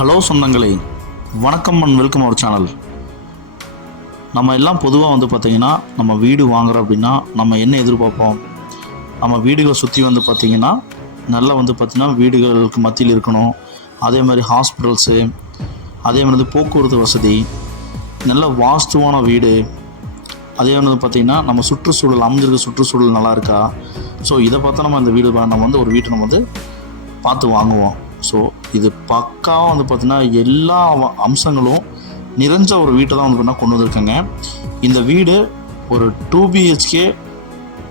Hello சொந்தங்களே வணக்கம் and welcome our channel. நம்ம எல்லாம் பொதுவாக வந்து பார்த்திங்கன்னா நம்ம வீடு வாங்குறோம் அப்படின்னா நம்ம என்ன எதிர்பார்ப்போம்? நம்ம வீடுகளை சுற்றி வந்து பார்த்திங்கன்னா நல்லா வந்து பார்த்திங்கன்னா வீடுகளுக்கு மத்தியில் இருக்கணும். அதே மாதிரி ஹாஸ்பிட்டல்ஸு அதே மாதிரி போக்குவரத்து வசதி நல்ல வாஸ்துவான வீடு. அதே வந்து பார்த்திங்கன்னா நம்ம சுற்றுச்சூழல் அமைஞ்சிருக்க சுற்றுச்சூழல் நல்லா இருக்கா? ஸோ இதை பார்த்தா நம்ம இந்த வீடு நம்ம வந்து ஒரு வீட்டை நம்ம வந்து பார்த்து வாங்குவோம். ஸோ இது பக்காவாக வந்து பார்த்திங்கன்னா எல்லா அம்சங்களும் நிறைஞ்ச ஒரு வீட்டை தான் வந்து பார்த்தீங்கன்னா கொண்டு வந்திருக்கேங்க. இந்த வீடு ஒரு டூ பிஹெச்கே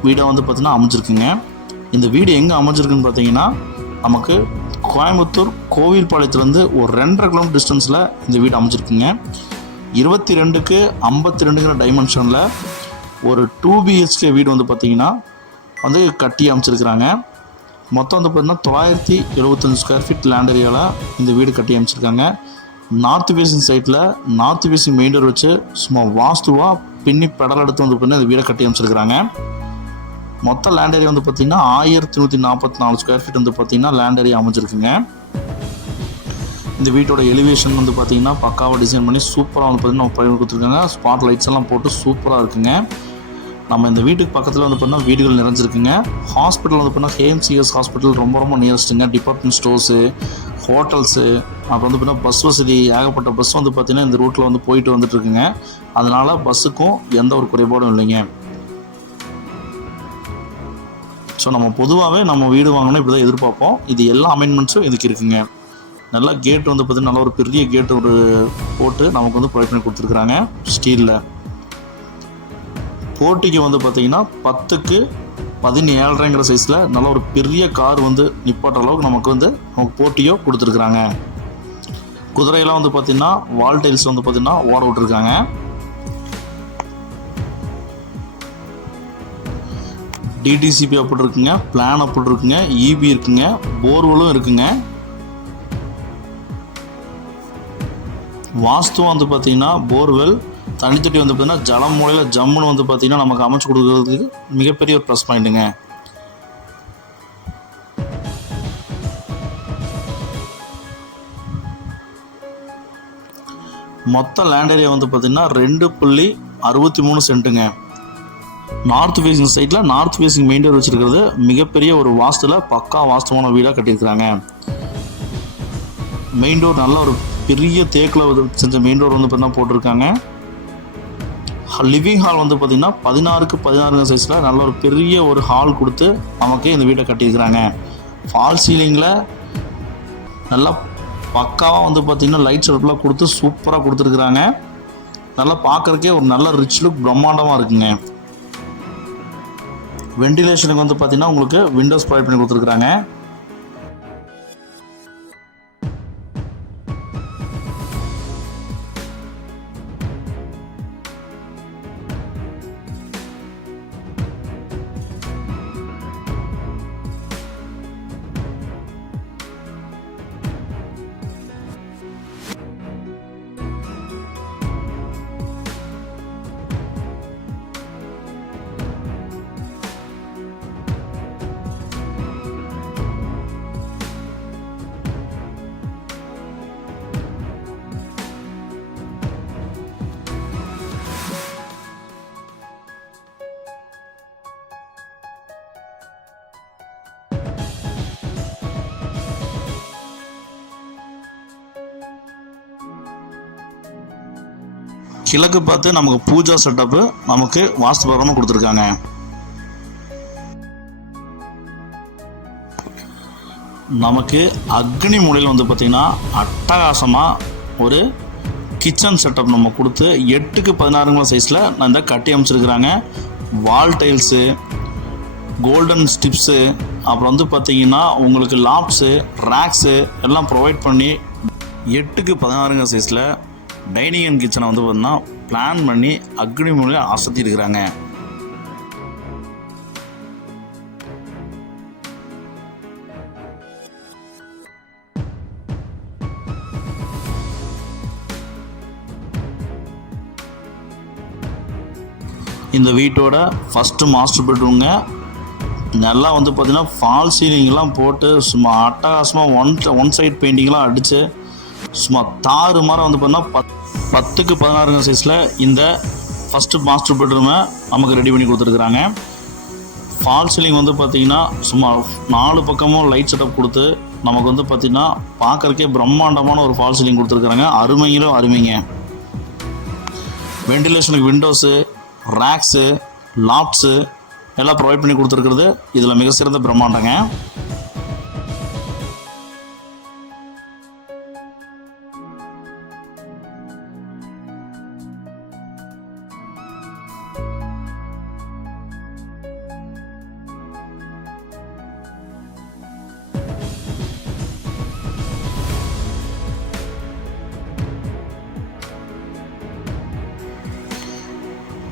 வீடாக வந்து பார்த்திங்கன்னா அமைஞ்சிருக்குங்க. இந்த வீடு எங்கே அமைஞ்சிருக்குன்னு பார்த்தீங்கன்னா நமக்கு கோயம்புத்தூர் கோவில்பாளையத்துலேருந்து ஒரு ரெண்டரை கிலோமீட்டர் டிஸ்டன்ஸில் இந்த வீடு அமைஞ்சிருக்குங்க. இருபத்தி ரெண்டுக்கு ஐம்பத்தி ரெண்டுங்கிற டைமென்ஷனில் ஒரு டூ பிஹெச்கே வீடு வந்து பார்த்திங்கன்னா வந்து கட்டி அமைச்சிருக்கிறாங்க. மொத்தம் வந்து பார்த்தீங்கன்னா தொள்ளாயிரத்தி எழுபத்தஞ்சு ஸ்கொயர் ஃபீட் லேண்ட் ஏரியாவில் இந்த வீடு கட்டி அமைச்சிருக்காங்க. நார்த் ஃபேசிங் சைட்டில் நார்த் ஃபேசிங் மெயின் டோர் வச்சு சும்மா வாஸ்துவாக பின்னி பெடல் எடுத்து வந்து பார்த்திங்கன்னா இந்த வீடை கட்டி அமைச்சிருக்கிறாங்க. மொத்த லேண்ட் ஏரியா வந்து பார்த்தீங்கன்னா ஆயிரத்தி நூற்றி நாற்பத்தி நாலு ஸ்கொயர் ஃபீட் வந்து பார்த்தீங்கன்னா லேண்ட் ஏரியா அமைஞ்சிருக்குங்க. இந்த வீட்டோட எலிவேஷன் வந்து பார்த்தீங்கன்னா பக்காவாக டிசைன் பண்ணி சூப்பராக வந்து பார்த்தீங்கன்னா பண்ணி கொடுத்துருக்காங்க ஸ்பாட் லைட்ஸ் எல்லாம் போட்டு சூப்பராக இருக்குங்க. நம்ம இந்த வீட்டுக்கு பக்கத்தில் வந்து பார்த்தீங்கன்னா வீடுகள் நிறைஞ்சிருக்குங்க. ஹாஸ்பிட்டல் வந்து பார்த்தீங்கன்னா ஹேஎம்சிஎஸ் ஹாஸ்பிட்டல் ரொம்ப ரொம்ப நியரஸ்ட்டுங்க டிபார்ட்மெண்ட் ஸ்டோர்ஸு ஹோட்டல்ஸு அப்புறம் வந்து பார்த்தீங்கன்னா பஸ் வசதி ஏகப்பட்ட பஸ் வந்து பார்த்திங்கன்னா இந்த ரூட்டில் வந்து போயிட்டு வந்துட்டு இருக்குங்க அதனால் பஸ்ஸுக்கும் எந்த ஒரு குறைபாடும் இல்லைங்க. ஸோ நம்ம பொதுவாகவே நம்ம வீடு வாங்கணும் இப்படி தான் எதிர்பார்ப்போம். இது எல்லா அமெண்ட்மெண்ட்ஸும் இதுக்கு இருக்குங்க. நல்லா கேட் வந்து பார்த்திங்கன்னா நல்ல ஒரு பெரிய கேட் ஒரு போட்டு நமக்கு வந்து ப்ரொவைட் பண்ணி கொடுத்துருக்குறாங்க. ஸ்டீலில் போட்டிக்கு வந்து பார்த்தீங்கன்னா பத்துக்கு பதினேழரைங்கிற சைஸில் நல்ல ஒரு பெரிய கார் வந்து நிப்பாட்டுற அளவுக்கு நமக்கு வந்து நமக்கு போட்டியோ கொடுத்துருக்குறாங்க. குதிரையெல்லாம் வந்து பார்த்தீங்கன்னா வால் டைல்ஸ் வந்து பார்த்தீங்கன்னா ஓட விட்டுருக்காங்க. டிடிசிபி அப்படி இருக்குங்க பிளான் அப்படி இருக்குங்க இபி இருக்குங்க போர்வெலும் இருக்குங்க. வாஸ்து வந்து பார்த்தீங்கன்னா போர்வெல் தனித்தொட்டி வந்து பார்த்தீங்கன்னா ஜலம் மூலையில் ஜம்முன்னு வந்து பார்த்திங்கன்னா நமக்கு அமைச்சு கொடுக்கறதுக்கு மிகப்பெரிய ஒரு ப்ளஸ் பாயிண்ட்டுங்க மொத்த லேண்ட் ஏரியா வந்து பார்த்தீங்கன்னா ரெண்டு புள்ளி அறுபத்தி மூணு சென்ட்டுங்க நார்த் ஃபேஸிங் சைட்டில் நார்த் ஃபேஸிங் மெயின் டோர் வச்சுருக்கிறது மிகப்பெரிய ஒரு வாஸ்துல பக்கா வாஸ்துவான வீடாக கட்டியிருக்கிறாங்க. மெயின் டோர் நல்ல ஒரு பெரிய தேக்கில் செஞ்ச மெயின் டோர் வந்து பார்த்தீங்கன்னா போட்டிருக்காங்க. லிவிங் ஹால் வந்து பார்த்தீங்கன்னா பதினாறுக்கு பதினாறு சைஸில் நல்ல ஒரு பெரிய ஒரு ஹால் கொடுத்து நமக்கு இந்த வீட்டை கட்டியிருக்கிறாங்க. ஃபால் சீலிங்கில் நல்லா பக்காவாக வந்து பார்த்தீங்கன்னா லைட் செட்டப்லாம் கொடுத்து சூப்பராக கொடுத்துருக்குறாங்க. நல்லா பார்க்குறக்கே ஒரு நல்ல ரிச் லுக் பிரம்மாண்டமாக இருக்குங்க. வெண்டிலேஷனுக்கு வந்து பார்த்தீங்கன்னா உங்களுக்கு விண்டோஸ் ப்ரொவைட் பண்ணி கொடுத்துருக்குறாங்க. கிழக்கு பார்த்து நமக்கு பூஜா செட்டப்பு நமக்கு வாஸ்து பிரகாரமாக கொடுத்துருக்காங்க. நமக்கு அக்னி மூலையில் வந்து பார்த்திங்கன்னா அட்டகாசமாக ஒரு கிச்சன் செட்டப் நம்ம கொடுத்து எட்டுக்கு பதினாறுங்கிற சைஸில் நான் இந்த கட்டி அமைச்சிருக்கிறாங்க. வால் டைல்ஸு கோல்டன் ஸ்டிப்ஸு அப்புறம் வந்து பார்த்தீங்கன்னா உங்களுக்கு லாப்ஸு ரேக்ஸு எல்லாம் ப்ரொவைட் பண்ணி எட்டுக்கு பதினாறுங்க சைஸில் டைனிங் அண்ட் கிச்சனை வந்து பார்த்தீங்கன்னா பிளான் பண்ணி அக்னி மூலையில் அசத்தி இருக்கிறாங்க. இந்த வீட்டோட ஃபஸ்ட்டு மாஸ்டர் பெட்ரூம்ங்க நல்லா வந்து பார்த்தீங்கன்னா ஃபால் சீலிங்லாம் போட்டு சும்மா அட்டகாசமாக ஒன் ஒன் சைட் பெயிண்டிங்லாம் அடித்து சும்மா தாறு மாதிரி வந்து பார்த்தீங்கன்னா பத் பத்துக்கு பதினாறுங்க சைஸில் இந்த ஃபஸ்ட்டு மாஸ்டர் பெட்ரூமை நமக்கு ரெடி பண்ணி கொடுத்துருக்குறாங்க. ஃபால் சீலிங் வந்து பார்த்தீங்கன்னா சும்மா நாலு பக்கமும் லைட் செட்டப் கொடுத்து நமக்கு வந்து பார்த்தீங்கன்னா பார்க்கறக்கே பிரம்மாண்டமான ஒரு ஃபால் சீலிங் கொடுத்துருக்குறாங்க. அருமையிலும் அருமைங்க. வெண்டிலேஷனுக்கு விண்டோஸு ரேக்ஸு லாப்ஸு எல்லாம் ப்ரொவைட் பண்ணி கொடுத்துருக்குறது. இதில் மிக சிறந்த பிரம்மாண்டங்க.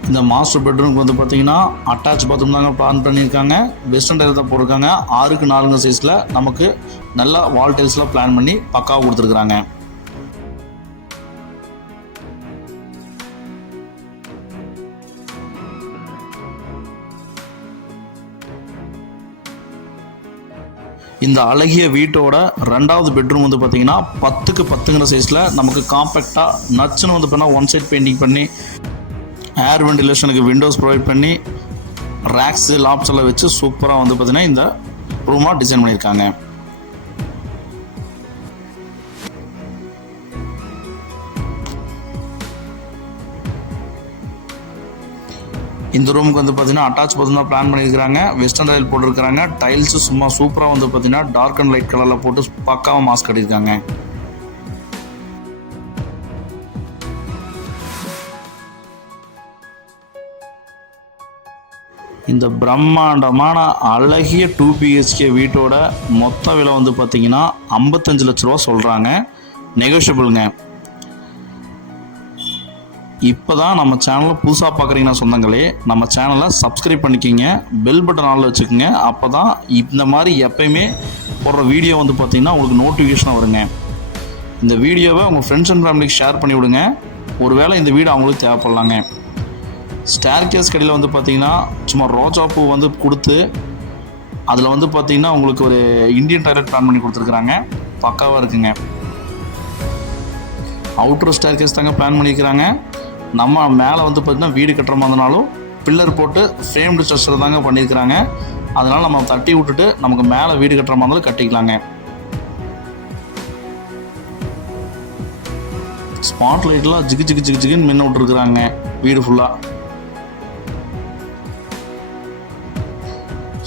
இந்த மாஸ்டர் பெட்ரூம்க்கு வந்து பார்த்தீங்கன்னா அட்டாச் பாத்ரூம் தாங்க பிளான் பண்ணியிருக்காங்க. வெஸ்டர்ன் டைல் தான் போட்டிருக்காங்க. ஆறுக்கு நாலுங்க சைஸில் நமக்கு நல்லா வால் டைல்ஸ்லாம் பிளான் பண்ணி பக்காவாக கொடுத்துருக்குறாங்க. இந்த அழகிய வீட்டோட ரெண்டாவது பெட்ரூம் வந்து பார்த்தீங்கன்னா பத்துக்கு பத்துங்கிற சைஸில் நமக்கு காம்பேக்டாக நச்சுன்னு வந்து பார்த்தீங்கன்னா ஒன் சைட் பெயிண்டிங் பண்ணி ஏர் வெண்டிலேஷனுக்கு விண்டோஸ் ப்ரொவைட் பண்ணி ரேக்ஸு லாப்ஸ் எல்லாம் வச்சு சூப்பராக வந்து பார்த்தீங்கன்னா இந்த ரூமாக டிசைன் பண்ணியிருக்காங்க. இந்த ரூமுக்கு வந்து பார்த்தீங்கன்னா அட்டாச் பார்த்தீங்கன்னா பிளான் பண்ணியிருக்காங்க வெஸ்டர்ன் டைல் போட்டிருக்காங்க டைல்ஸ் சும்மா சூப்பராக வந்து பார்த்தீங்கன்னா டார்க் அண்ட் லைட் கலரில் போட்டு பக்காவாக மாஸ்க் கட்டியிருக்காங்க. இந்த பிரம்மாண்டமான அழகிய டூ பிஹெச்கே வீட்டோட மொத்த விலை வந்து பார்த்தீங்கன்னா ஐம்பத்தஞ்சு லட்ச ரூபா சொல்கிறாங்க நெகோஷியபிளுங்க இப்போ தான் நம்ம சேனலை புதுசாக பார்க்குறீங்கன்னா சொந்தங்களே நம்ம சேனலை சப்ஸ்கிரைப் பண்ணிக்கிங்க பெல் பட்டன் ஆளில் வச்சுக்கோங்க. அப்போ தான் இந்த மாதிரி எப்பயுமே போடுற வீடியோ வந்து பார்த்தீங்கன்னா உங்களுக்கு நோட்டிஃபிகேஷன் வருங்க. இந்த வீடியோவை உங்கள் ஃப்ரெண்ட்ஸ் அண்ட் ஃபேமிலிக்கு ஷேர் பண்ணி விடுங்க ஒருவேளை இந்த வீடு அவங்களுக்கு தேவைப்படலாங்க. ஸ்டேர் கேஸ் கடையில் வந்து பார்த்தீங்கன்னா சும்மா ரோஜா பூ வந்து கொடுத்து அதில் வந்து பார்த்தீங்கன்னா உங்களுக்கு ஒரு இந்தியன் டாய்லெட் பிளான் பண்ணி கொடுத்துருக்குறாங்க. பக்காவாக இருக்குங்க. அவுட்ரு ஸ்டேர் கேஸ் தாங்க பிளான் பண்ணியிருக்கிறாங்க நம்ம மேலே வந்து பார்த்தீங்கன்னா வீடு கட்டுற மாதிரி பில்லர் போட்டு ஃப்ரேம்டு ஸ்ட்ரக்சர் தாங்க பண்ணியிருக்கிறாங்க அதனால் நம்ம தட்டி விட்டுட்டு நமக்கு மேலே வீடு கட்டுற மாதிரி இருந்தாலும் கட்டிக்கலாங்க. ஸ்பாட் லைட்லாம் ஜிகு ஜிகு ஜிகு ஜிகுன்னு மின்ன விட்டுருக்குறாங்க வீடு ஃபுல்லாக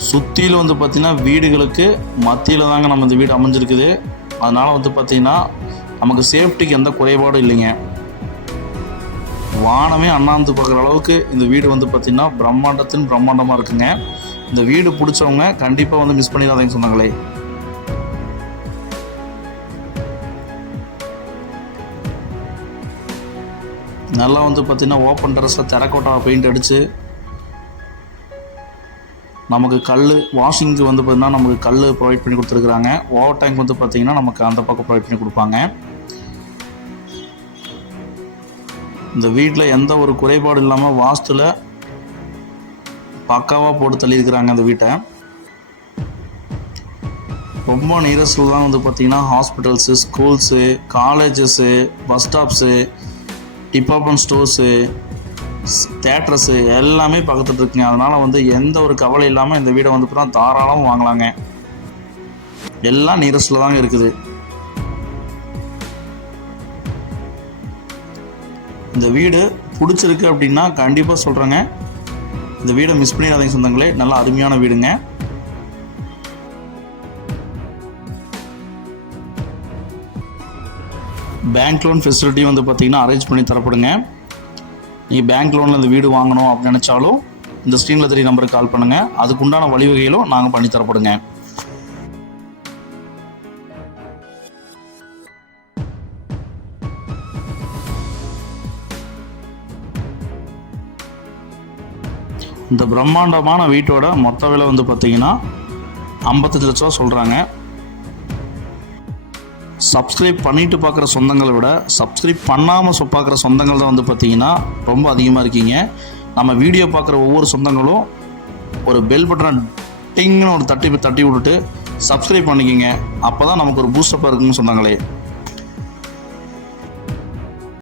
சுற்றியில் வந்து பார்த்திங்கன்னா வீடுகளுக்கு மத்தியில் தாங்க நம்ம இந்த வீடு அமைஞ்சிருக்குது. அதனால் வந்து பார்த்திங்கன்னா நமக்கு சேஃப்டிக்கு எந்த குறைபாடும் இல்லைங்க. வானமே அண்ணாந்து பார்க்குற அளவுக்கு இந்த வீடு வந்து பார்த்திங்கன்னா பிரம்மாண்டத்தின் பிரம்மாண்டமாக இருக்குங்க. இந்த வீடு பிடிச்சவங்க கண்டிப்பாக வந்து மிஸ் பண்ணிடாதீங்க சொன்னாங்களே. நல்லா வந்து பார்த்திங்கன்னா ஓப்பன் டெரஸில் தெரக்கோட்டா பெயிண்ட் அடித்து நமக்கு கல் வாஷிங்க்கு வந்து பார்த்தீங்கன்னா நமக்கு கல் ப்ரொவைட் பண்ணி கொடுத்துருக்குறாங்க. ஓவர் டேங்க் வந்து பார்த்தீங்கன்னா நமக்கு அந்த பக்கம் ப்ரொவைட் பண்ணி கொடுப்பாங்க. இந்த வீட்டில் எந்த ஒரு குறைபாடும் இல்லாமல் வாஸ்துவில் பக்காவாக போட்டு தள்ளியிருக்கிறாங்க அந்த வீட்டை. ரொம்ப நியரஸ்டில் தான் வந்து பார்த்திங்கன்னா hospitals schools colleges bus stops department stores theatres எல்லாமே பக்கத்தில் இருக்குங்க. அதனால் வந்து எந்த ஒரு கவலை இல்லாமல் இந்த வீடை வந்து பார்த்தா தாராளமாக வாங்கலாங்க. எல்லாம் நியரஸ்டில் தாங்க இருக்குது. இந்த வீடு பிடிச்சிருக்கு அப்படின்னா கண்டிப்பாக சொல்கிறேங்க இந்த வீடை மிஸ் பண்ணிடாதீங்க சொந்தங்களே. நல்ல அருமையான வீடுங்க. பேங்க் லோன் ஃபெசிலிட்டி வந்து பார்த்தீங்கன்னா அரேஞ்ச் பண்ணி தரப்படுங்க. பேங்க் லோனில் இந்த வீடு வாங்கணும் அப்படின்னு நினச்சாலும் இந்த ஸ்க்ரீனில் தெரிய நம்பருக்கு கால் பண்ணுங்கள் அதுக்குண்டான வழிவகைகளும் நாங்கள் பண்ணி தரப்படுங்க. இந்த பிரம்மாண்டமான வீட்டோட மொத்த விலை வந்து பார்த்தீங்கன்னா ஐம்பத்தஞ்சு லட்ச ரூபா சொல்கிறாங்க சப்ஸ்கிரைப் பண்ணிட்டு பார்க்குற சொந்தங்களை விட சப்ஸ்கிரைப் பண்ணாமல் பார்க்குற சொந்தங்கள் தான் வந்து பார்த்தீங்கன்னா ரொம்ப அதிகமாக இருக்கீங்க. நம்ம வீடியோ பார்க்குற ஒவ்வொரு சொந்தங்களும் ஒரு பெல் பட்டனை டிங்னு ஒரு தட்டி தட்டி விட்டுட்டு சப்ஸ்கிரைப் பண்ணிக்கிங்க. அப்போ தான் நமக்கு ஒரு பூஸ்டப்பாக இருக்குன்னு சொன்னாங்களே.